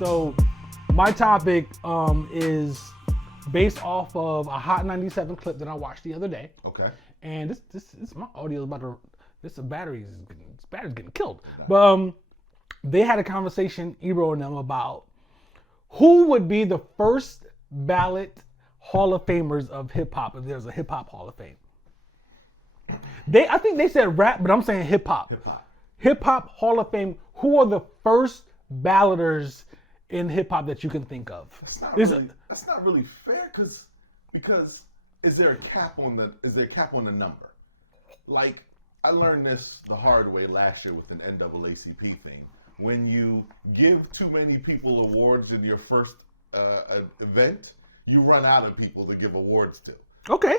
So my topic is based off of a Hot 97 clip that I watched the other day. Okay. And this my audio is about to, this battery's getting killed. But they had a conversation, Ebro and them, about who would be the first ballot Hall of Famers of hip hop if there's a hip hop Hall of Fame. I think they said rap, but I'm saying hip hop. Hip hop Hall of Fame. Who are the first balloters in hip hop that you can think of? That's not really fair because is there a cap on the number? Like, I learned this the hard way last year with an NAACP thing. When you give too many people awards in your first event, you run out of people to give awards to. Okay,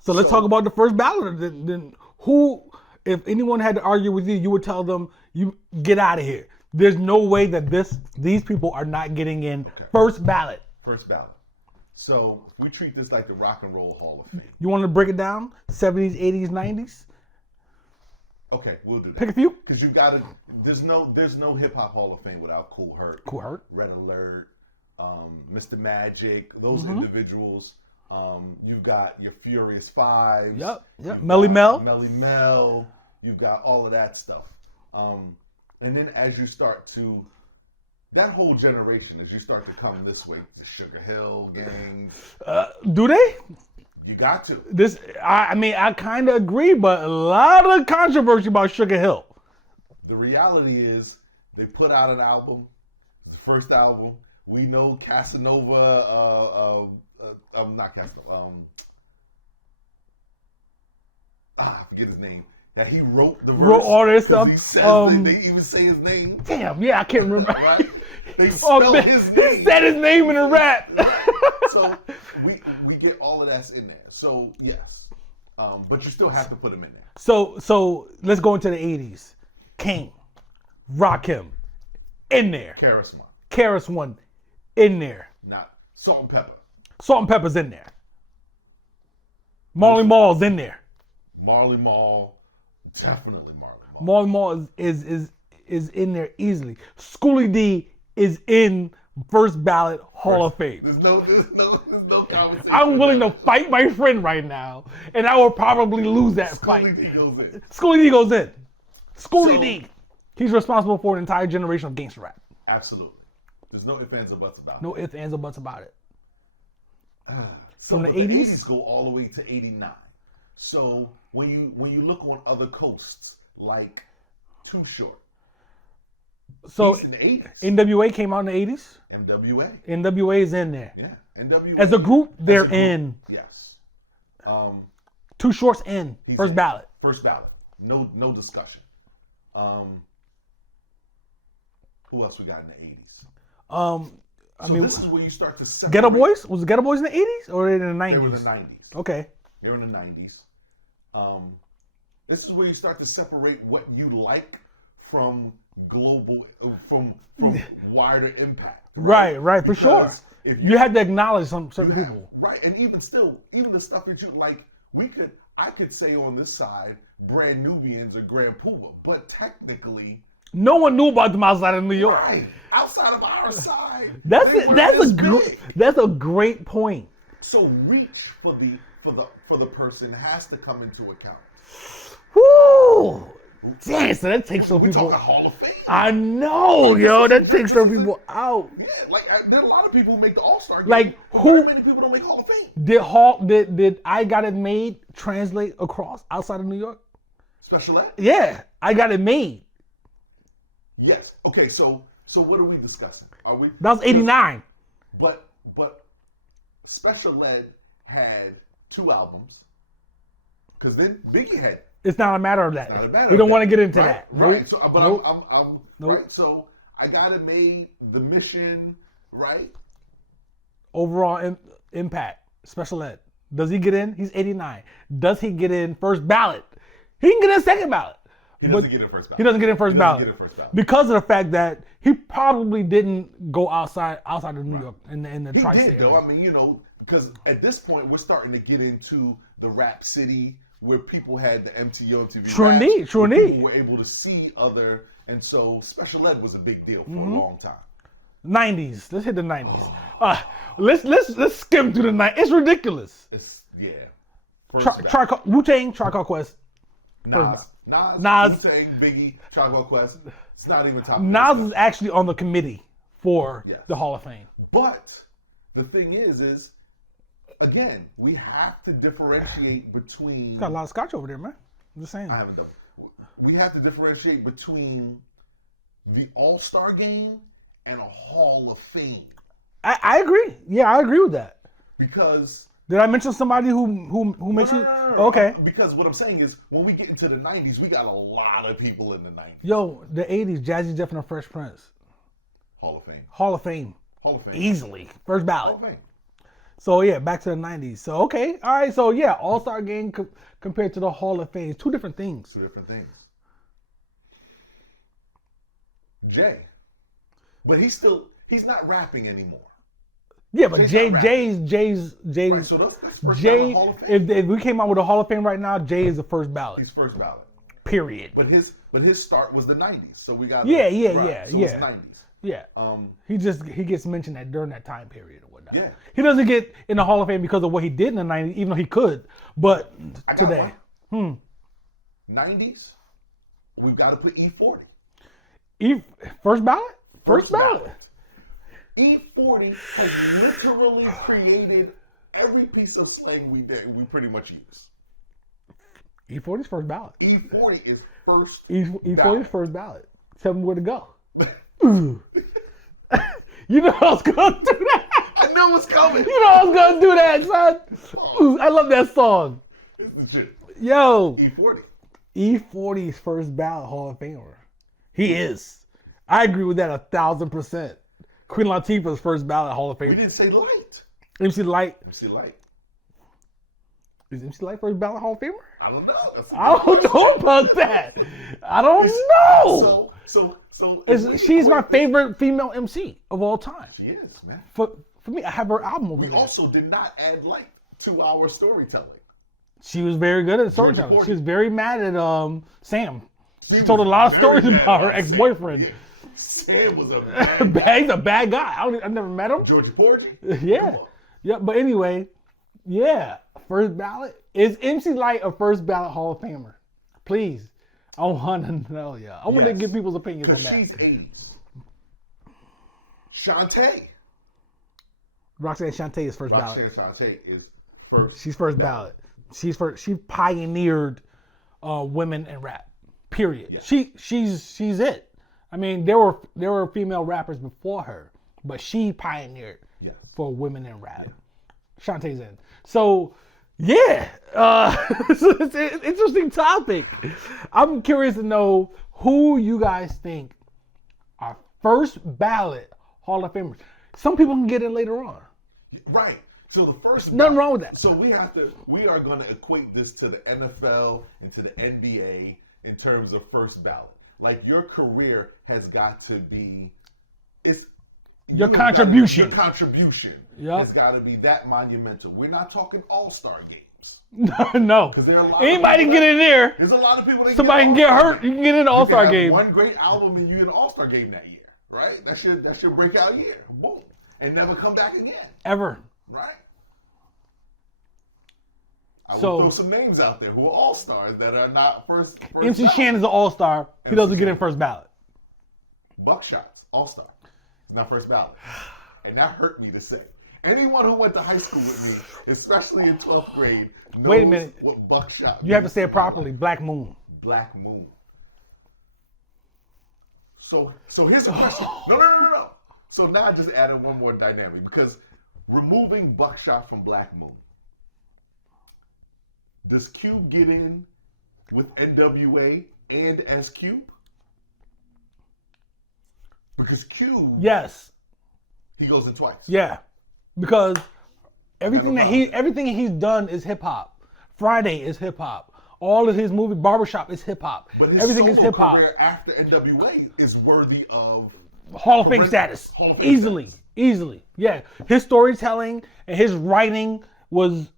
so let's talk about the first balloter. Then who, if anyone had to argue with you, you would tell them, you get out of here. There's no way that these people are not getting in first ballot. First ballot. So we treat this like the Rock and Roll Hall of Fame. You want to break it down? 70s, 80s, 90s? Okay, we'll do that. Pick a few. Because you've got to. There's no hip hop Hall of Fame without Cool Herc. Cool Herc. Red Alert. Mr. Magic. Those individuals. You've got your Furious Fives. Yep. Melly Mel. Melly Mel. You've got all of that stuff. And then as you start to, that whole generation, as you start to come this way, the Sugar Hill gang. Do they? You got to. I kind of agree, but a lot of controversy about Sugar Hill. The reality is, they put out an album, the first album. We know Casanova, not Casanova, I forget his name. That he wrote the verse. Wrote all this stuff. He says, they even say his name. Damn, yeah, I can't remember. Right? They spell his name. He said his name in a rap. So we get all of that in there. So yes, but you still have to put him in there. So let's go into the 80s. King, Rakim, in there. KRS-One, in there. Not Salt and Pepper. Salt and Pepper's in there. Marley Marl's in there. Marley Marl, definitely Marley Marl. Marley Marl is in there easily. Schoolie D is in first ballot Hall of Fame. There's no conversation. I'm willing to fight my friend right now, and I will probably lose that fight. Schoolie D goes in. Schoolie D goes in. Schoolie D. He's responsible for an entire generation of gangster rap. Absolutely. There's no ifs, ands, or buts about it. No ifs, ands, or buts about it. From the 80s? The 80s go all the way to 89. So when you look on other coasts like Too Short, so in the 80s. NWA came out in the 80s. NWA is in there. Yeah, NWA as a group, they're in. Yes. Too Short's in first ballot. First ballot. No discussion. Who else we got in the 80s? This is where you start to separate. Ghetto Boys? Was the Ghetto Boys in the 80s or in the 90s? They were in the 90s. Okay. They were in the 90s. This is where you start to separate what you like from global, from wider impact. Right, for sure. You had to acknowledge some certain people. Right, and even the stuff that you like, I could say on this side, Brand Nubians or Grand Poobah, but technically, no one knew about them outside of New York. Right, outside of our side. That's a great point. So reach for the person has to come into account. Woo! Damn, so that takes some people. We talking Hall of Fame. I know, yo, that takes some people out. Yeah, like there are a lot of people who make the All-Star game. Like who? Many people don't make Hall of Fame. Did I Got It Made translate across outside of New York? Special Ed? Yeah, I Got It Made. Yes. Okay. So what are we discussing? Are we? That was 89. But Special Ed had 2 albums. Because then Biggie had. It's not a matter of that. We don't want to get into that. Right. So, but nope. I'm right. So I Got It Made, The Mission, right? Overall impact. Special Ed. Does he get in? He's 89. Does he get in first ballot? He can get in second ballot. He doesn't get in first ballot. He doesn't get in first ballot. Because of the fact that he probably didn't go outside of New York in the tri-state. He did, though. I mean, because at this point we're starting to get into the rap city where people had the MTV. True indeed. People were able to see other, and so Special Ed was a big deal for a long time. 90s. Let's hit the 90s. Let's skim through the 90s. It's ridiculous. It's Wu-Tang, Tribe Called Quest. Nas, Wu-Tang, Biggie, Tribe Called Quest. It's not even top. Nas is actually on the committee for the Hall of Fame. But the thing is again, we have to differentiate between. Got a lot of scotch over there, man. I'm just saying. I haven't done. We have to differentiate between the All-Star Game and a Hall of Fame. I agree. Yeah, I agree with that. Because did I mention somebody who makes you? No. Okay. Because what I'm saying is, when we get into the 90s, we got a lot of people in the 90s. Yo, the 80s, Jazzy Jeff and the Fresh Prince. Hall of Fame. Hall of Fame. Hall of Fame. Easily. First ballot. Hall of Fame. So, yeah, back to the 90s. So, okay. All right. So, yeah, All-Star Game compared to the Hall of Fame. Two different things. Two different things. Jay. But he's not rapping anymore. Yeah, but Jay's. Right, so that's first Jay, Hall of Fame. if we came out with a Hall of Fame right now, Jay is the first ballot. He's first ballot. Period. But his start was the 90s. So we got. Yeah. So it's 90s. Yeah. He gets mentioned that during that time period or whatnot. Yeah. He doesn't get in the Hall of Fame because of what he did in the 90s, even though he could. But today. 90s, we've got to put E40. First ballot? First ballot. E40 has literally created every piece of slang we pretty much use. E40 is first ballot. E40 is first E40 is first ballot. Tell me where to go. You know I was going to do that. I knew it was coming. You know I was going to do that, son. I love that song. It's the shit. Yo. E40. E40's first ballot Hall of Famer. He is. I agree with that 1,000%. Queen Latifah's first ballot Hall of Famer. We didn't say Light. MC Light. MC Light. Is MC Light first ballot Hall of Famer? I don't know. I don't know about that. I don't know. She's my favorite female MC of all time. She is, man. For me, I have her album over there. We also did not add Light to our storytelling. She was very good at storytelling. She was very mad at Sam. She told a lot of stories about her ex-boyfriend. Yeah. Sam was he's a bad guy. I've never met him. Georgia Porgy? Yeah. But anyway, first ballot. Is MC Light a first ballot Hall of Famer? Please. I want to know, I want to get people's opinions on that. Because she's 80s. Shantae. Roxanne Shantae is first ballot. Roxanne Shantae is first. She's first ballot. She pioneered women in rap. Period. Yeah. She's it. I mean, there were female rappers before her, but she pioneered for women in rap. Yeah. Shantae's in. So, it's an interesting topic. I'm curious to know who you guys think are first ballot Hall of Famers. Some people can get in later on. Right. So the first nothing wrong with that. So we are going to equate this to the NFL and to the NBA in terms of first ballot. Like, your career has got to be, your contribution. Your contribution has got to be that monumental. We're not talking all-star games. No. Because there are a lot anybody can get in there. There's a lot of people that somebody can get hurt. You can get in the all-star game. One great album and you in the all-star game that year, right? That's your breakout year. Boom. And never come back again. Ever. Right. I will throw some names out there who are all-stars that are not first MC Shan is an all-star. He doesn't get in first ballot. Buckshot's all-star. He's not first ballot. And that hurt me to say. Anyone who went to high school with me, especially in 12th grade, knows Wait a minute. What Buckshot You have to say it properly. Black Moon. Black Moon. So here's a question. No. So now I just added one more dynamic, because removing Buckshot from Black Moon, does Cube get in with NWA and as Cube? Because Cube, he goes in twice. Yeah, because everything he's done is hip hop. Friday is hip hop. All of his movie Barbershop is hip hop. But his everything solo is hip hop. career after NWA is worthy of Hall of Fame status. Easily. Yeah, his storytelling and his writing was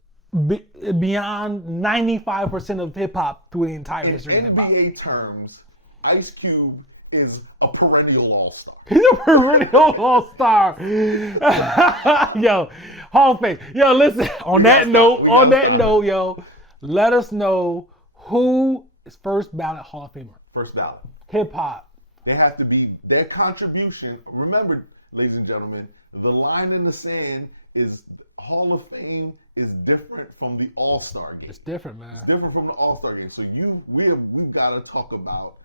beyond 95% of hip hop through the entire history of hip hop. In NBA terms, Ice Cube is a perennial all-star. He's a perennial all-star. Yo, Hall of Fame. Yo, listen. On that note, yo, let us know who is first ballot Hall of Famer. First ballot. Hip hop. They have to be their contribution. Remember, ladies and gentlemen, the line in the sand is Hall of Fame is different from the All-Star game. It's different, man. It's different from the All-Star game. So we've got to talk about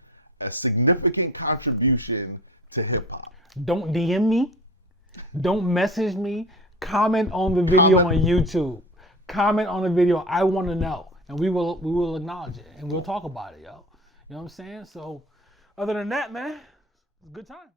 a significant contribution to hip hop. Don't DM me. Don't message me. Comment on the video on YouTube. Comment on the video. I want to know, and we will acknowledge it, and we'll talk about it, yo. You know what I'm saying? So, other than that, man, it's a good time.